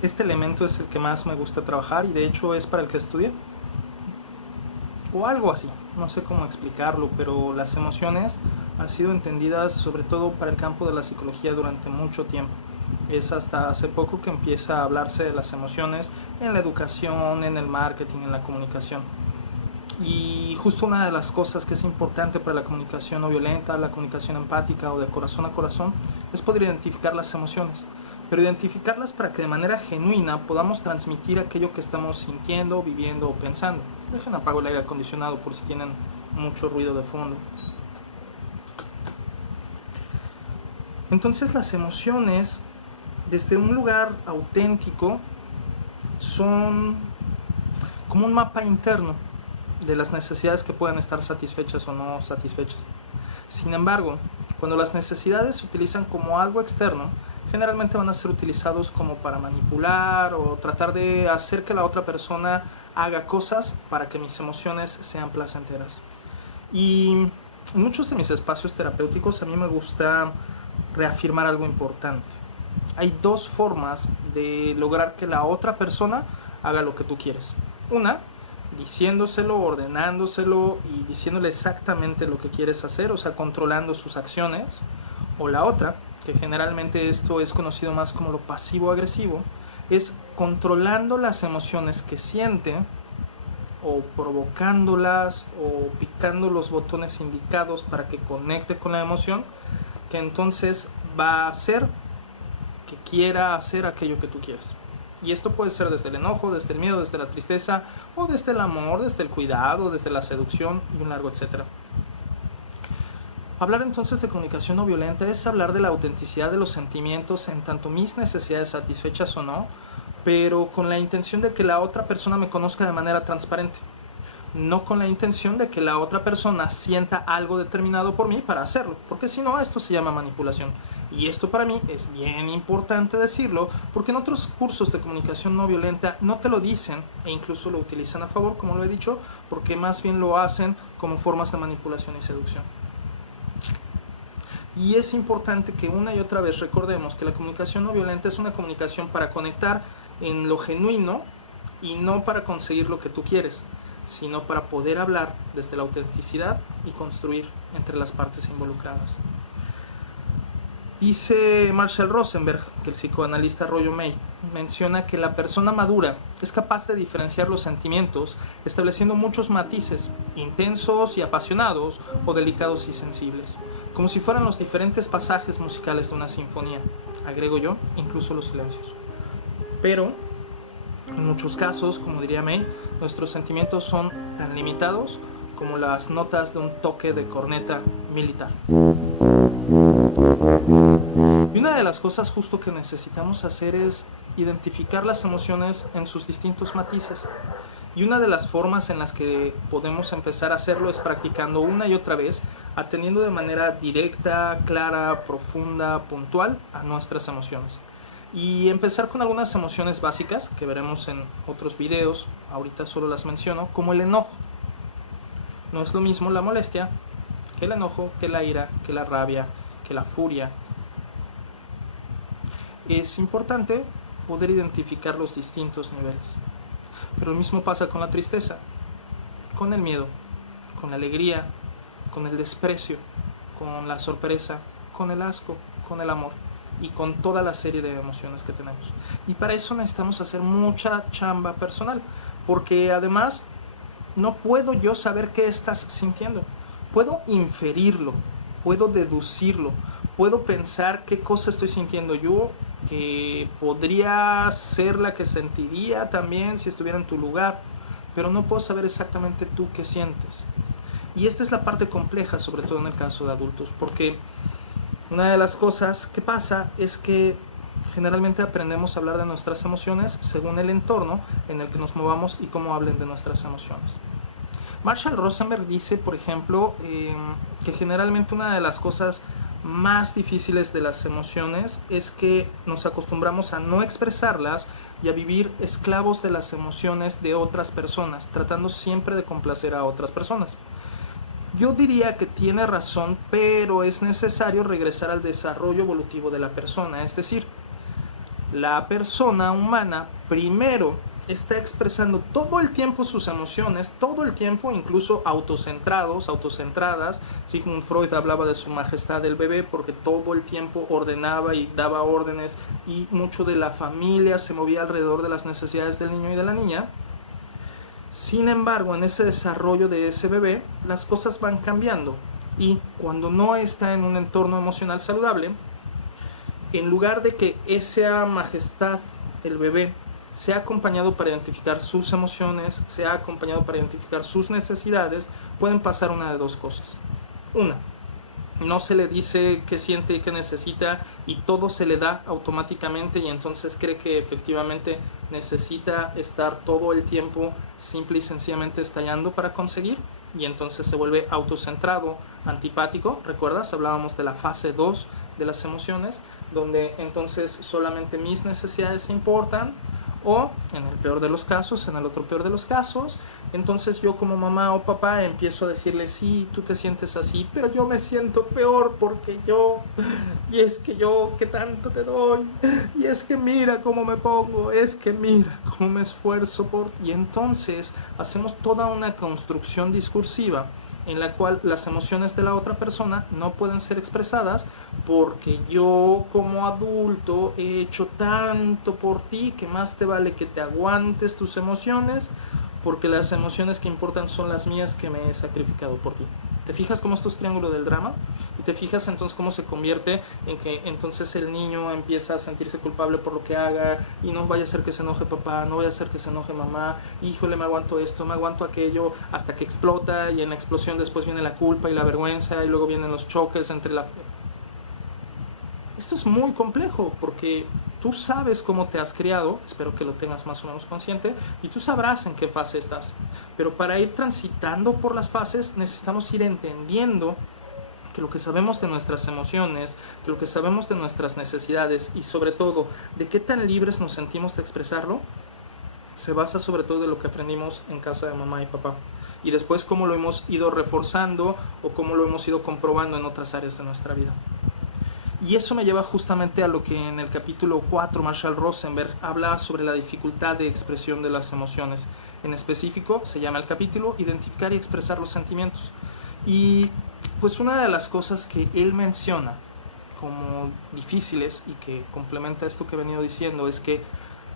Este elemento es el que más me gusta trabajar y de hecho es para el que estudié. O algo así, no sé cómo explicarlo, pero las emociones han sido entendidas sobre todo para el campo de la psicología durante mucho tiempo. Es hasta hace poco que empieza a hablarse de las emociones en la educación, en el marketing, en la comunicación. Y justo una de las cosas que es importante para la comunicación no violenta, la comunicación empática o de corazón a corazón, es poder identificar las emociones. Pero identificarlas para que de manera genuina podamos transmitir aquello que estamos sintiendo, viviendo o pensando. Dejen apago el aire acondicionado por si tienen mucho ruido de fondo. Entonces las emociones, desde un lugar auténtico, son como un mapa interno de las necesidades que puedan estar satisfechas o no satisfechas. Sin embargo, cuando las necesidades se utilizan como algo externo, generalmente van a ser utilizados como para manipular o tratar de hacer que la otra persona haga cosas para que mis emociones sean placenteras. Y en muchos de mis espacios terapéuticos a mí me gusta reafirmar algo importante. Hay dos formas de lograr que la otra persona haga lo que tú quieres. Una, diciéndoselo, ordenándoselo y diciéndole exactamente lo que quieres hacer, o sea, controlando sus acciones. O la otra, que generalmente esto es conocido más como lo pasivo-agresivo, es controlando las emociones que siente o provocándolas o picando los botones indicados para que conecte con la emoción, que entonces va a hacer que quiera hacer aquello que tú quieres. Y esto puede ser desde el enojo, desde el miedo, desde la tristeza, o desde el amor, desde el cuidado, desde la seducción y un largo etcétera. Hablar entonces de comunicación no violenta es hablar de la autenticidad de los sentimientos en tanto mis necesidades satisfechas o no, pero con la intención de que la otra persona me conozca de manera transparente. No con la intención de que la otra persona sienta algo determinado por mí para hacerlo, porque si no, esto se llama manipulación. Y esto para mí es bien importante decirlo, porque en otros cursos de comunicación no violenta no te lo dicen e incluso lo utilizan a favor, como lo he dicho, porque más bien lo hacen como formas de manipulación y seducción. Y es importante que una y otra vez recordemos que la comunicación no violenta es una comunicación para conectar en lo genuino y no para conseguir lo que tú quieres, sino para poder hablar desde la autenticidad y construir entre las partes involucradas. Dice Marshall Rosenberg, que el psicoanalista Rollo May menciona que la persona madura es capaz de diferenciar los sentimientos estableciendo muchos matices, intensos y apasionados o delicados y sensibles, como si fueran los diferentes pasajes musicales de una sinfonía, agrego yo, incluso los silencios. Pero, en muchos casos, como diría May, nuestros sentimientos son tan limitados como las notas de un toque de corneta militar. Y una de las cosas justo que necesitamos hacer es identificar las emociones en sus distintos matices. Y una de las formas en las que podemos empezar a hacerlo es practicando una y otra vez, atendiendo de manera directa, clara, profunda, puntual a nuestras emociones. Y empezar con algunas emociones básicas que veremos en otros videos, ahorita solo las menciono, como el enojo. No es lo mismo la molestia que el enojo, que la ira, que la rabia, que la furia. Es importante poder identificar los distintos niveles. Pero lo mismo pasa con la tristeza, con el miedo, con la alegría, con el desprecio, con la sorpresa, con el asco, con el amor y con toda la serie de emociones que tenemos. Y para eso necesitamos hacer mucha chamba personal, porque además no puedo yo saber qué estás sintiendo. Puedo inferirlo, puedo deducirlo, puedo pensar qué cosa estoy sintiendo yo, que podría ser la que sentiría también si estuviera en tu lugar, pero no puedo saber exactamente tú qué sientes. Y esta es la parte compleja, sobre todo en el caso de adultos, porque una de las cosas que pasa es que generalmente aprendemos a hablar de nuestras emociones según el entorno en el que nos movamos y cómo hablen de nuestras emociones. Marshall Rosenberg dice, por ejemplo, que generalmente una de las cosas más difíciles de las emociones es que nos acostumbramos a no expresarlas y a vivir esclavos de las emociones de otras personas, tratando siempre de complacer a otras personas. Yo diría que tiene razón, pero es necesario regresar al desarrollo evolutivo de la persona, es decir, la persona humana primero está expresando todo el tiempo sus emociones, todo el tiempo, incluso autocentrados, autocentradas. Sigmund Freud hablaba de su majestad del bebé porque todo el tiempo ordenaba y daba órdenes, y mucho de la familia se movía alrededor de las necesidades del niño y de la niña. Sin embargo, en ese desarrollo de ese bebé, las cosas van cambiando, y cuando no está en un entorno emocional saludable, en lugar de que esa majestad, el bebé, sea acompañado para identificar sus emociones, sea acompañado para identificar sus necesidades, pueden pasar una de dos cosas. Una, no se le dice qué siente y qué necesita, y todo se le da automáticamente, y entonces cree que efectivamente necesita estar todo el tiempo simple y sencillamente estallando para conseguir, y entonces se vuelve autocentrado, antipático. ¿Recuerdas? Hablábamos de la fase 2 de las emociones, donde entonces solamente mis necesidades importan. O, en el peor de los casos, en el otro peor de los casos, entonces yo como mamá o papá empiezo a decirle: sí, tú te sientes así, pero yo me siento peor porque yo, y es que yo, que tanto te doy, y es que mira cómo me pongo, es que mira cómo me esfuerzo por... Y entonces hacemos toda una construcción discursiva en la cual las emociones de la otra persona no pueden ser expresadas porque yo como adulto he hecho tanto por ti que más te vale que te aguantes tus emociones, porque las emociones que importan son las mías que me he sacrificado por ti. ¿Te fijas cómo esto es triángulo del drama? Y te fijas entonces cómo se convierte en que entonces el niño empieza a sentirse culpable por lo que haga, y no vaya a ser que se enoje papá, no vaya a ser que se enoje mamá, híjole, me aguanto esto, me aguanto aquello, hasta que explota, y en la explosión después viene la culpa y la vergüenza, y luego vienen los choques entre la... Esto es muy complejo porque tú sabes cómo te has criado, espero que lo tengas más o menos consciente, y tú sabrás en qué fase estás. Pero para ir transitando por las fases necesitamos ir entendiendo que lo que sabemos de nuestras emociones, que lo que sabemos de nuestras necesidades, y sobre todo de qué tan libres nos sentimos de expresarlo, se basa sobre todo de lo que aprendimos en casa de mamá y papá. Y después cómo lo hemos ido reforzando o cómo lo hemos ido comprobando en otras áreas de nuestra vida. Y eso me lleva justamente a lo que en el capítulo 4 Marshall Rosenberg habla sobre la dificultad de expresión de las emociones. En específico se llama el capítulo Identificar y expresar los sentimientos. Y pues una de las cosas que él menciona como difíciles, y que complementa esto que he venido diciendo, es que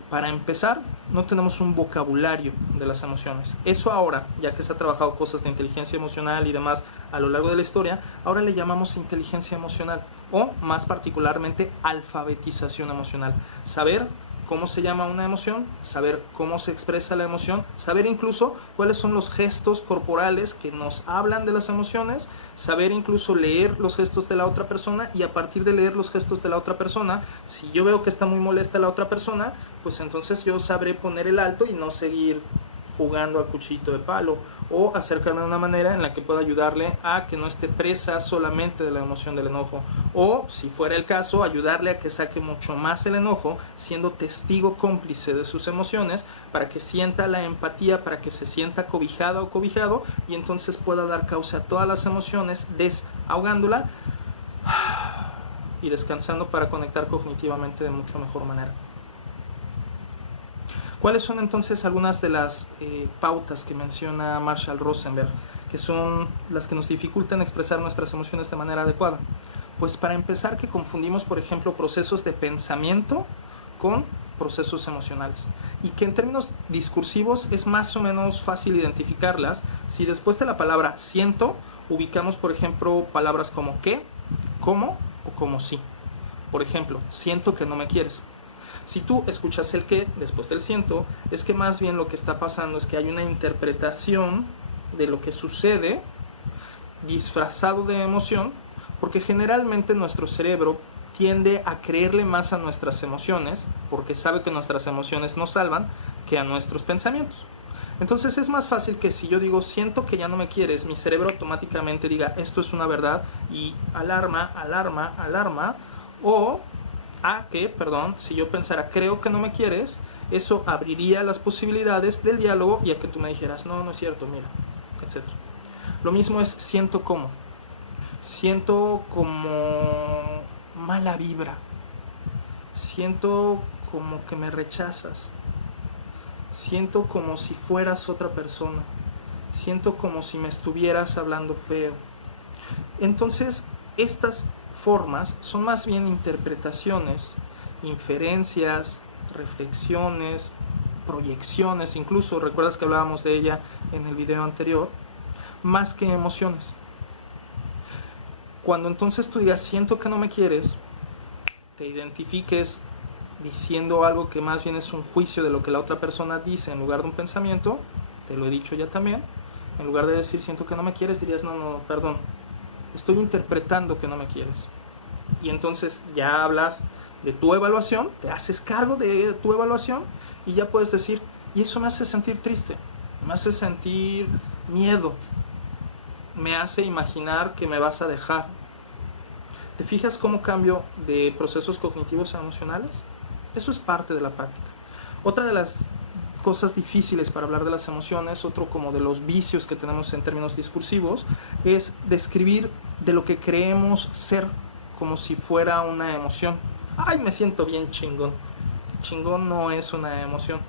para empezar no tenemos un vocabulario de las emociones. Eso ahora, ya que se ha trabajado cosas de inteligencia emocional y demás a lo largo de la historia, ahora le llamamos inteligencia emocional, o más particularmente alfabetización emocional. Saber cómo se llama una emoción, saber cómo se expresa la emoción, saber incluso cuáles son los gestos corporales que nos hablan de las emociones, saber incluso leer los gestos de la otra persona, y a partir de leer los gestos de la otra persona, si yo veo que está muy molesta la otra persona, pues entonces yo sabré poner el alto y no seguir jugando a cuchillito de palo, o acercarme de una manera en la que pueda ayudarle a que no esté presa solamente de la emoción del enojo, o si fuera el caso, ayudarle a que saque mucho más el enojo, siendo testigo cómplice de sus emociones, para que sienta la empatía, para que se sienta cobijada o cobijado, y entonces pueda dar causa a todas las emociones, desahogándola y descansando para conectar cognitivamente de mucho mejor manera. ¿Cuáles son entonces algunas de las pautas que menciona Marshall Rosenberg, que son las que nos dificultan expresar nuestras emociones de manera adecuada? Pues para empezar, que confundimos, por ejemplo, procesos de pensamiento con procesos emocionales, y que en términos discursivos es más o menos fácil identificarlas si después de la palabra siento ubicamos, por ejemplo, palabras como qué, cómo o como sí. Por ejemplo, siento que no me quieres. Si tú escuchas el qué después del siento, es que más bien lo que está pasando es que hay una interpretación de lo que sucede disfrazado de emoción, porque generalmente nuestro cerebro tiende a creerle más a nuestras emociones, porque sabe que nuestras emociones nos salvan, que a nuestros pensamientos. Entonces es más fácil que si yo digo siento que ya no me quieres, mi cerebro automáticamente diga esto es una verdad y alarma, alarma, alarma, o si yo pensara creo que no me quieres, eso abriría las posibilidades del diálogo y a que tú me dijeras no, no es cierto, mira, etc. Lo mismo es siento como mala vibra, siento como que me rechazas. Siento como si fueras otra persona. Siento como si me estuvieras hablando feo. Entonces, estas formas son más bien interpretaciones, inferencias, reflexiones, proyecciones, incluso recuerdas que hablábamos de ella en el video anterior, más que emociones. Cuando entonces tú digas siento que no me quieres, te identifiques diciendo algo que más bien es un juicio de lo que la otra persona dice en lugar de un pensamiento, te lo he dicho ya también, en lugar de decir siento que no me quieres, dirías no, perdón, estoy interpretando que no me quieres. Y entonces ya hablas de tu evaluación, te haces cargo de tu evaluación y ya puedes decir, y eso me hace sentir triste, me hace sentir miedo, me hace imaginar que me vas a dejar. ¿Te fijas cómo cambio de procesos cognitivos a emocionales? Eso es parte de la práctica. Otra de las cosas difíciles para hablar de las emociones, otro como de los vicios que tenemos en términos discursivos, es describir de lo que creemos ser como si fuera una emoción. ¡Ay, me siento bien chingón! Chingón no es una emoción.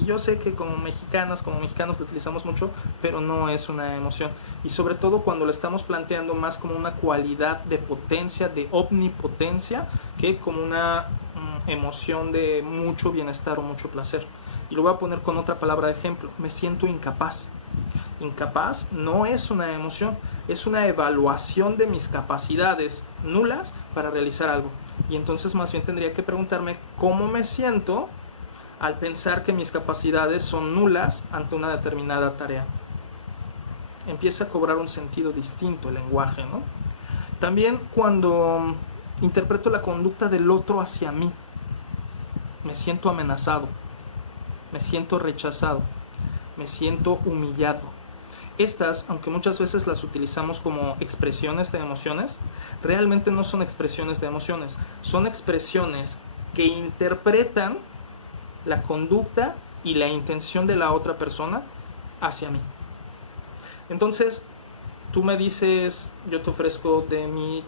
Y yo sé que como mexicanos lo utilizamos mucho, pero no es una emoción. Y sobre todo cuando lo estamos planteando más como una cualidad de potencia, de omnipotencia, que como una emoción de mucho bienestar o mucho placer. Y lo voy a poner con otra palabra de ejemplo. Me siento incapaz. Incapaz no es una emoción, es una evaluación de mis capacidades nulas para realizar algo. Y entonces más bien tendría que preguntarme cómo me siento al pensar que mis capacidades son nulas ante una determinada tarea. Empieza a cobrar un sentido distinto el lenguaje, ¿no? También cuando interpreto la conducta del otro hacia mí, me siento amenazado, me siento rechazado, me siento humillado. Estas, aunque muchas veces las utilizamos como expresiones de emociones, realmente no son expresiones de emociones, son expresiones que interpretan la conducta y la intención de la otra persona hacia mí. Entonces, tú me dices, yo te ofrezco de mi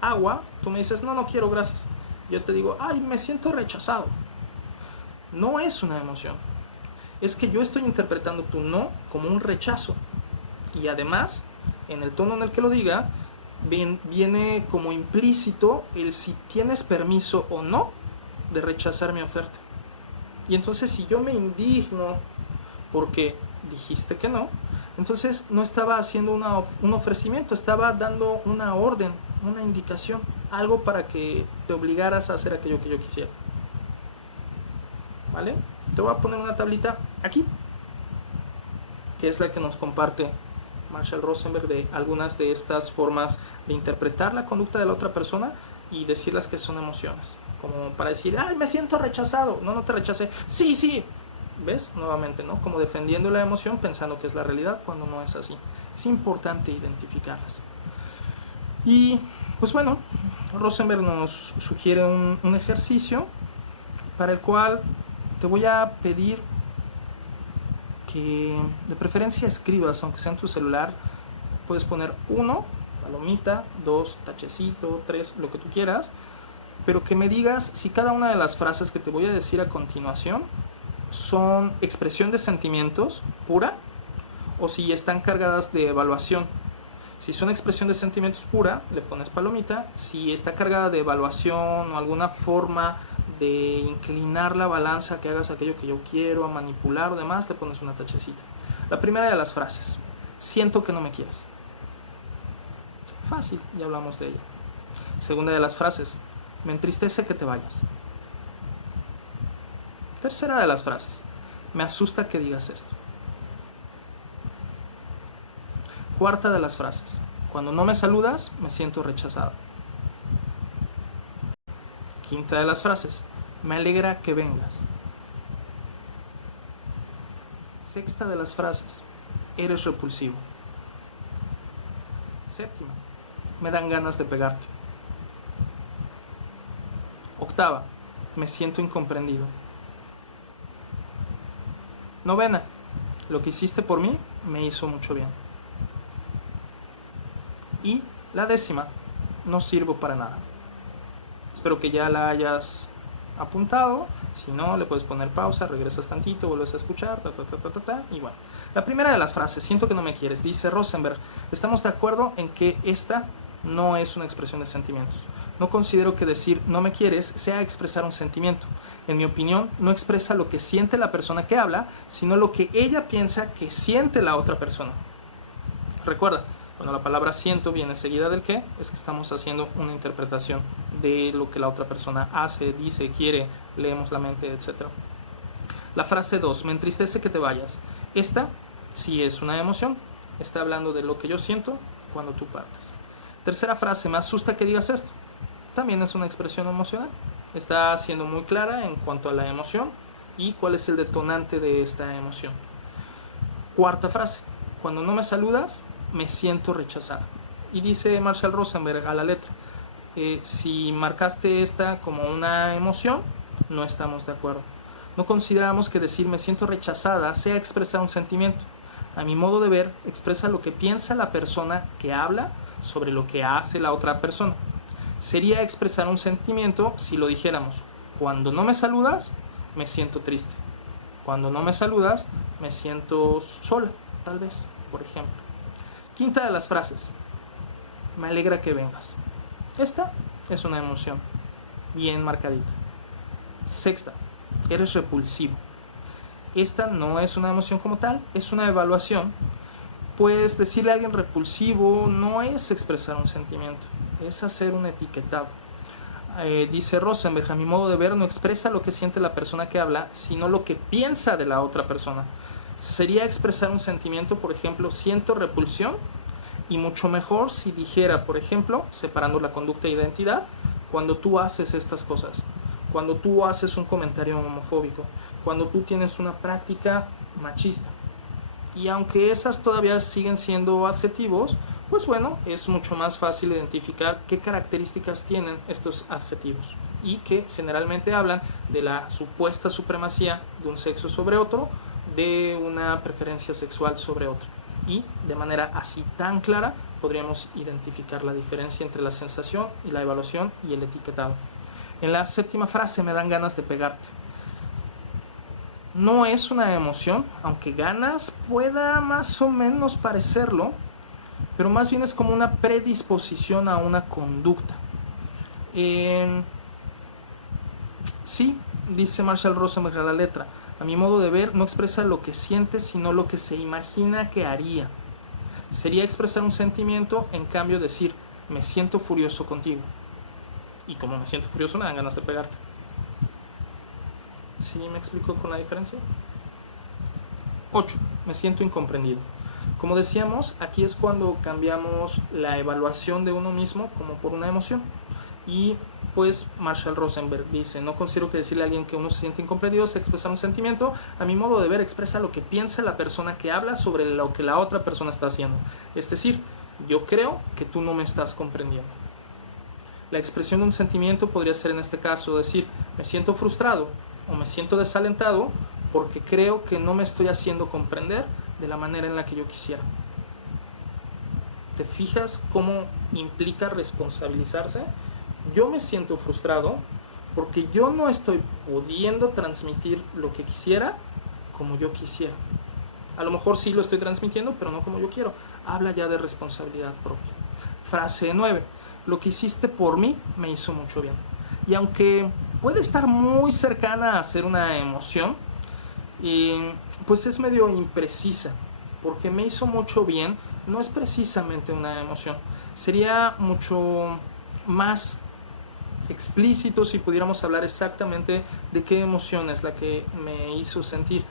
agua, tú me dices, no quiero, gracias. Yo te digo, ay, me siento rechazado. No es una emoción. Es que yo estoy interpretando tu no como un rechazo. Y además, en el tono en el que lo diga, viene como implícito el si tienes permiso o no de rechazar mi oferta. Y entonces si yo me indigno porque dijiste que no, entonces no estaba haciendo un ofrecimiento, estaba dando una orden, una indicación, algo para que te obligaras a hacer aquello que yo quisiera. ¿Vale? Te voy a poner una tablita aquí, que es la que nos comparte Marshall Rosenberg de algunas de estas formas de interpretar la conducta de la otra persona y decirlas que son emociones. Como para decir, ay, me siento rechazado. No te rechacé. Sí. ¿Ves? Nuevamente, ¿no? Como defendiendo la emoción pensando que es la realidad cuando no es así. Es importante identificarlas. Y, pues bueno, Rosenberg nos sugiere un ejercicio para el cual te voy a pedir que de preferencia escribas, aunque sea en tu celular. Puedes poner 1, palomita, 2, tachecito, 3, lo que tú quieras. Pero que me digas si cada una de las frases que te voy a decir a continuación son expresión de sentimientos pura o si están cargadas de evaluación. Si son expresión de sentimientos pura, le pones palomita. Si está cargada de evaluación o alguna forma de inclinar la balanza, que hagas aquello que yo quiero, a manipular o demás, le pones una tachecita. La primera de las frases, siento que no me quieres. Fácil, ya hablamos de ella. Segunda de las frases, me entristece que te vayas. Tercera de las frases, me asusta que digas esto. Cuarta de las frases, cuando no me saludas, me siento rechazado. Quinta de las frases, me alegra que vengas. Sexta de las frases, eres repulsivo. Séptima, me dan ganas de pegarte. Octava, me siento incomprendido. Novena, lo que hiciste por mí me hizo mucho bien. Y la décima, no sirvo para nada. Espero que ya la hayas apuntado. Si no, le puedes poner pausa, regresas tantito, vuelves a escuchar, y bueno. La primera de las frases, siento que no me quieres, dice Rosenberg. Estamos de acuerdo en que esta no es una expresión de sentimientos. No considero que decir no me quieres sea expresar un sentimiento. En mi opinión, no expresa lo que siente la persona que habla, sino lo que ella piensa que siente la otra persona. Recuerda, cuando la palabra siento viene seguida del qué, es que estamos haciendo una interpretación de lo que la otra persona hace, dice, quiere, leemos la mente, etc. La frase 2, me entristece que te vayas. Esta sí es una emoción, está hablando de lo que yo siento cuando tú partes. Tercera frase, me asusta que digas esto. También es una expresión emocional. Está siendo muy clara en cuanto a la emoción y cuál es el detonante de esta emoción. Cuarta frase, cuando no me saludas, me siento rechazada. Y dice Marshall Rosenberg a la letra, si marcaste esta como una emoción, no estamos de acuerdo. No consideramos que decir me siento rechazada sea expresar un sentimiento. A mi modo de ver, expresa lo que piensa la persona que habla sobre lo que hace la otra persona. Sería expresar un sentimiento si lo dijéramos, cuando no me saludas, me siento triste. Cuando no me saludas, me siento sola, tal vez, por ejemplo. Quinta de las frases, me alegra que vengas. Esta es una emoción bien marcadita. Sexta, eres repulsivo. Esta no es una emoción como tal, es una evaluación. Pues decirle a alguien repulsivo no es expresar un sentimiento, es hacer un etiquetado. Dice Rosenberg, a mi modo de ver, no expresa lo que siente la persona que habla, sino lo que piensa de la otra persona. Sería expresar un sentimiento, por ejemplo, siento repulsión, y mucho mejor si dijera, por ejemplo, separando la conducta e identidad, cuando tú haces estas cosas, cuando tú haces un comentario homofóbico, cuando tú tienes una práctica machista. Y aunque esas todavía siguen siendo adjetivos, pues bueno, es mucho más fácil identificar qué características tienen estos adjetivos y que generalmente hablan de la supuesta supremacía de un sexo sobre otro, de una preferencia sexual sobre otro. Y de manera así tan clara podríamos identificar la diferencia entre la sensación y la evaluación y el etiquetado. En la séptima frase, me dan ganas de pegarte. No es una emoción, aunque ganas pueda más o menos parecerlo, pero más bien es como una predisposición a una conducta. Sí, dice Marshall Rosenberg a la letra, a mi modo de ver no expresa lo que siente, sino lo que se imagina que haría. Sería expresar un sentimiento, en cambio decir, me siento furioso contigo. Y como me siento furioso, me dan ganas de pegarte. ¿Sí me explico con la diferencia? 8. Me siento incomprendido. Como decíamos, aquí es cuando cambiamos la evaluación de uno mismo como por una emoción. Y pues Marshall Rosenberg dice, no considero que decirle a alguien que uno se siente incomprendido se expresa un sentimiento. A mi modo de ver, expresa lo que piensa la persona que habla sobre lo que la otra persona está haciendo. Es decir, yo creo que tú no me estás comprendiendo. La expresión de un sentimiento podría ser en este caso decir, me siento frustrado o me siento desalentado porque creo que no me estoy haciendo comprender de la manera en la que yo quisiera. ¿Te fijas cómo implica responsabilizarse? Yo me siento frustrado porque yo no estoy pudiendo transmitir lo que quisiera como yo quisiera. A lo mejor sí lo estoy transmitiendo, pero no como yo quiero. Habla ya de responsabilidad propia. Frase 9. Lo que hiciste por mí me hizo mucho bien. Y aunque puede estar muy cercana a ser una emoción, pues es medio imprecisa, porque me hizo mucho bien no es precisamente una emoción. Sería mucho más explícito si pudiéramos hablar exactamente de qué emoción es la que me hizo sentir.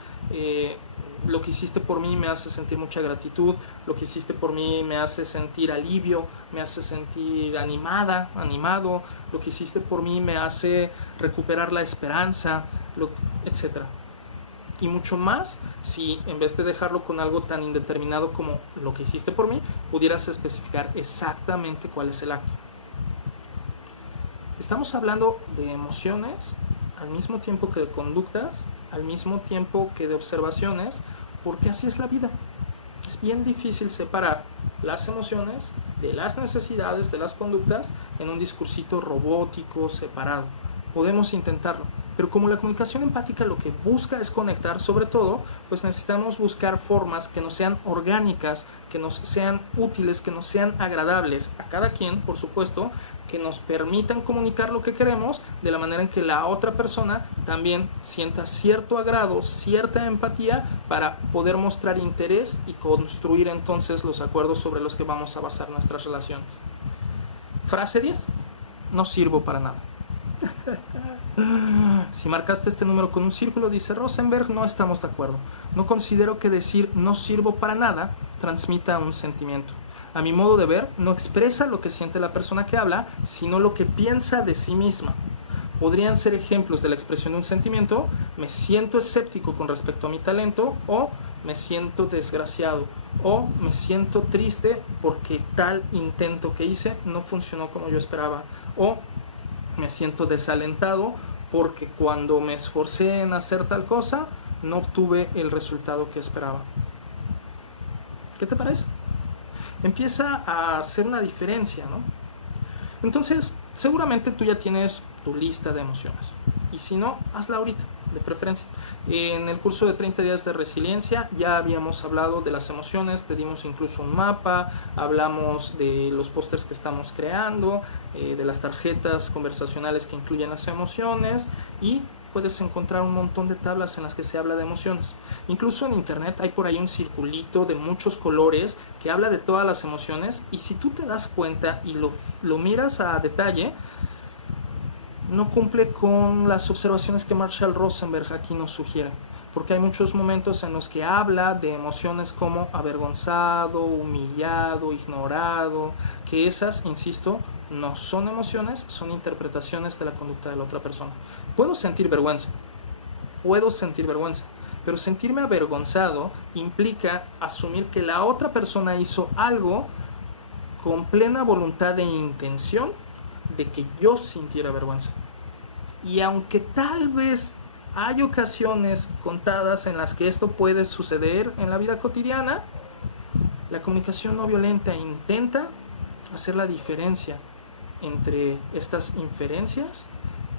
Lo que hiciste por mí me hace sentir mucha gratitud, lo que hiciste por mí me hace sentir alivio, me hace sentir animado, lo que hiciste por mí me hace recuperar la esperanza, etc. Y mucho más si en vez de dejarlo con algo tan indeterminado como lo que hiciste por mí, pudieras especificar exactamente cuál es el acto. Estamos hablando de emociones al mismo tiempo que de conductas, al mismo tiempo que de observaciones, porque así es la vida. Es bien difícil separar las emociones de las necesidades, de las conductas, en un discursito robótico separado. podemos intentarlo. Pero como la comunicación empática lo que busca es conectar, sobre todo, pues necesitamos buscar formas que nos sean orgánicas, que nos sean útiles, que nos sean agradables a cada quien, por supuesto, que nos permitan comunicar lo que queremos de la manera en que la otra persona también sienta cierto agrado, cierta empatía para poder mostrar interés y construir entonces los acuerdos sobre los que vamos a basar nuestras relaciones. Frase 10. No sirvo para nada. Si marcaste este número con un círculo, dice Rosenberg, no estamos de acuerdo. No considero que decir no sirvo para nada transmita un sentimiento. A mi modo de ver, no expresa lo que siente la persona que habla, sino lo que piensa de sí misma. Podrían ser ejemplos de la expresión de un sentimiento: me siento escéptico con respecto a mi talento, o me siento desgraciado, o me siento triste porque tal intento que hice no funcionó como yo esperaba, o me siento desalentado porque cuando me esforcé en hacer tal cosa no obtuve el resultado que esperaba. ¿Qué te parece? Empieza a hacer una diferencia, ¿no? Entonces, seguramente tú ya tienes tu lista de emociones. Y si no, hazla ahorita, de preferencia. En el curso de 30 días de resiliencia ya habíamos hablado de las emociones, te dimos incluso un mapa, hablamos de los pósters que estamos creando, de las tarjetas conversacionales que incluyen las emociones, y puedes encontrar un montón de tablas en las que se habla de emociones. Incluso en internet hay por ahí un circulito de muchos colores que habla de todas las emociones, y si tú te das cuenta y lo miras a detalle, no cumple con las observaciones que Marshall Rosenberg aquí nos sugiere, porque hay muchos momentos en los que habla de emociones como avergonzado, humillado, ignorado, que esas, insisto, no son emociones, son interpretaciones de la conducta de la otra persona. Puedo sentir vergüenza, pero sentirme avergonzado implica asumir que la otra persona hizo algo con plena voluntad e intención de que yo sintiera vergüenza. Y aunque tal vez hay ocasiones contadas en las que esto puede suceder en la vida cotidiana, la comunicación no violenta intenta hacer la diferencia entre estas inferencias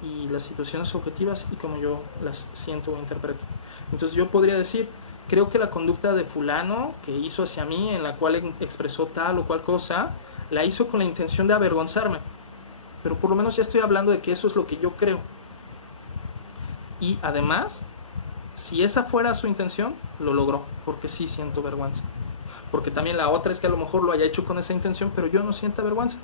y las situaciones objetivas y como yo las siento o interpreto. Entonces yo podría decir, creo que la conducta de fulano que hizo hacia mí, en la cual expresó tal o cual cosa, la hizo con la intención de avergonzarme. Pero por lo menos ya estoy hablando de que eso es lo que yo creo. Y además, si esa fuera su intención, lo logró, porque sí siento vergüenza. Porque también la otra es que a lo mejor lo haya hecho con esa intención, pero yo no siento vergüenza.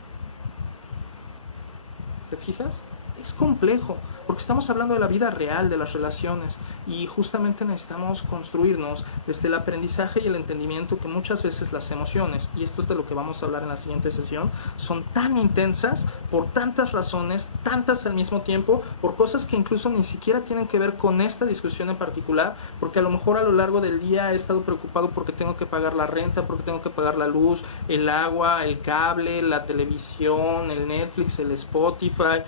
¿Te fijas? Es complejo, porque estamos hablando de la vida real, de las relaciones, y justamente necesitamos construirnos desde el aprendizaje y el entendimiento que muchas veces las emociones, y esto es de lo que vamos a hablar en la siguiente sesión, son tan intensas por tantas razones, tantas al mismo tiempo, por cosas que incluso ni siquiera tienen que ver con esta discusión en particular, porque a lo mejor a lo largo del día he estado preocupado porque tengo que pagar la renta, porque tengo que pagar la luz, el agua, el cable, la televisión, el Netflix, el Spotify,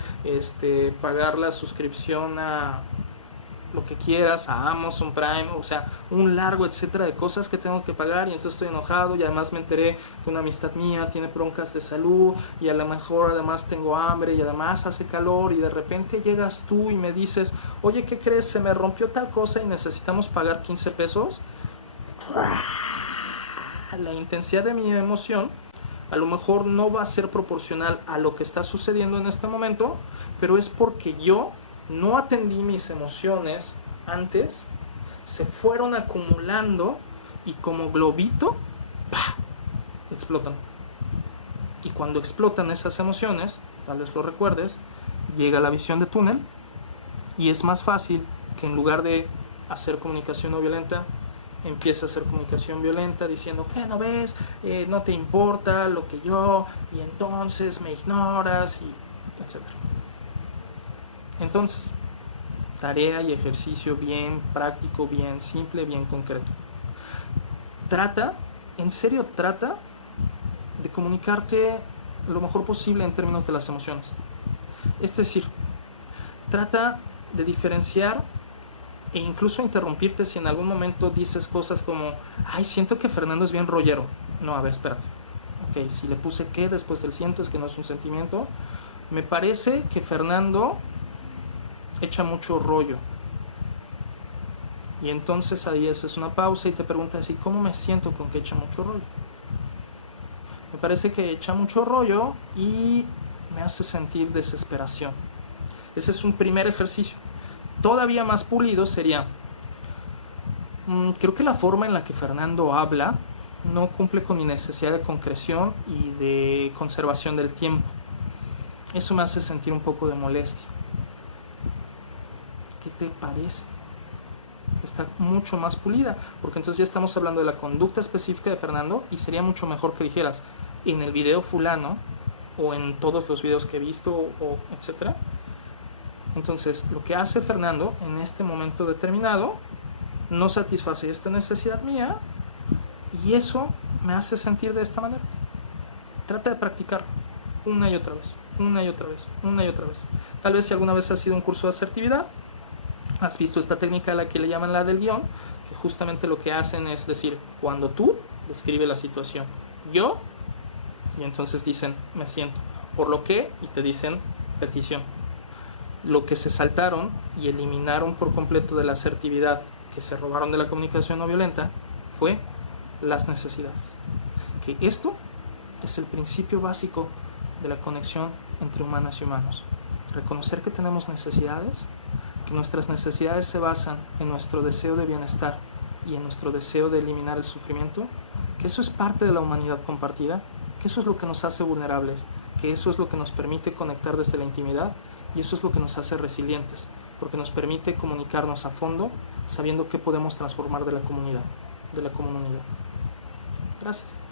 pagar la suscripción a lo que quieras, a Amazon Prime, o sea, un largo etcétera de cosas que tengo que pagar, y entonces estoy enojado, y además me enteré que una amistad mía tiene broncas de salud, y a lo mejor además tengo hambre, y además hace calor, y de repente llegas tú y me dices, oye, ¿qué crees? Se me rompió tal cosa y necesitamos pagar 15 pesos. La intensidad de mi emoción a lo mejor no va a ser proporcional a lo que está sucediendo en este momento, pero es porque yo no atendí mis emociones antes, se fueron acumulando y como globito, ¡pah!, explotan. Y cuando explotan esas emociones, tal vez lo recuerdes, llega la visión de túnel, y es más fácil que en lugar de hacer comunicación no violenta, empieza a hacer comunicación violenta diciendo, ¿qué no ves? No te importa lo que yo, y entonces me ignoras, y etc. Entonces, tarea y ejercicio bien práctico, bien simple, bien concreto. En serio trata de comunicarte lo mejor posible en términos de las emociones. Es decir, trata de diferenciar e incluso interrumpirte si en algún momento dices cosas como, ay, siento que Fernando es bien rollero. No, a ver, espérate. Ok, si le puse que después del siento, es que no es un sentimiento. Me parece que Fernando echa mucho rollo. Y entonces ahí haces una pausa y te preguntas, ¿y cómo me siento con que echa mucho rollo? Me parece que echa mucho rollo y me hace sentir desesperación. Ese es un primer ejercicio. Todavía más pulido sería, creo que la forma en la que Fernando habla no cumple con mi necesidad de concreción y de conservación del tiempo. Eso me hace sentir un poco de molestia. ¿Qué te parece? Está mucho más pulida, porque entonces ya estamos hablando de la conducta específica de Fernando y sería mucho mejor que dijeras en el video fulano o en todos los videos que he visto o etcétera. Entonces lo que hace Fernando en este momento determinado no satisface esta necesidad mía y eso me hace sentir de esta manera. Trata de practicar una y otra vez, una y otra vez, una y otra vez. Tal vez si alguna vez has sido un curso de asertividad, has visto esta técnica a la que le llaman la del guión, que justamente lo que hacen es decir, cuando tú describe la situación, yo, y entonces dicen, me siento, por lo que, y te dicen, petición. Lo que se saltaron y eliminaron por completo de la asertividad, que se robaron de la comunicación no violenta, fue las necesidades. Que esto es el principio básico de la conexión entre humanas y humanos. Reconocer que tenemos necesidades, que nuestras necesidades se basan en nuestro deseo de bienestar y en nuestro deseo de eliminar el sufrimiento, que eso es parte de la humanidad compartida, que eso es lo que nos hace vulnerables, que eso es lo que nos permite conectar desde la intimidad y eso es lo que nos hace resilientes, porque nos permite comunicarnos a fondo sabiendo qué podemos transformar de la comunidad, de la comunidad. Gracias.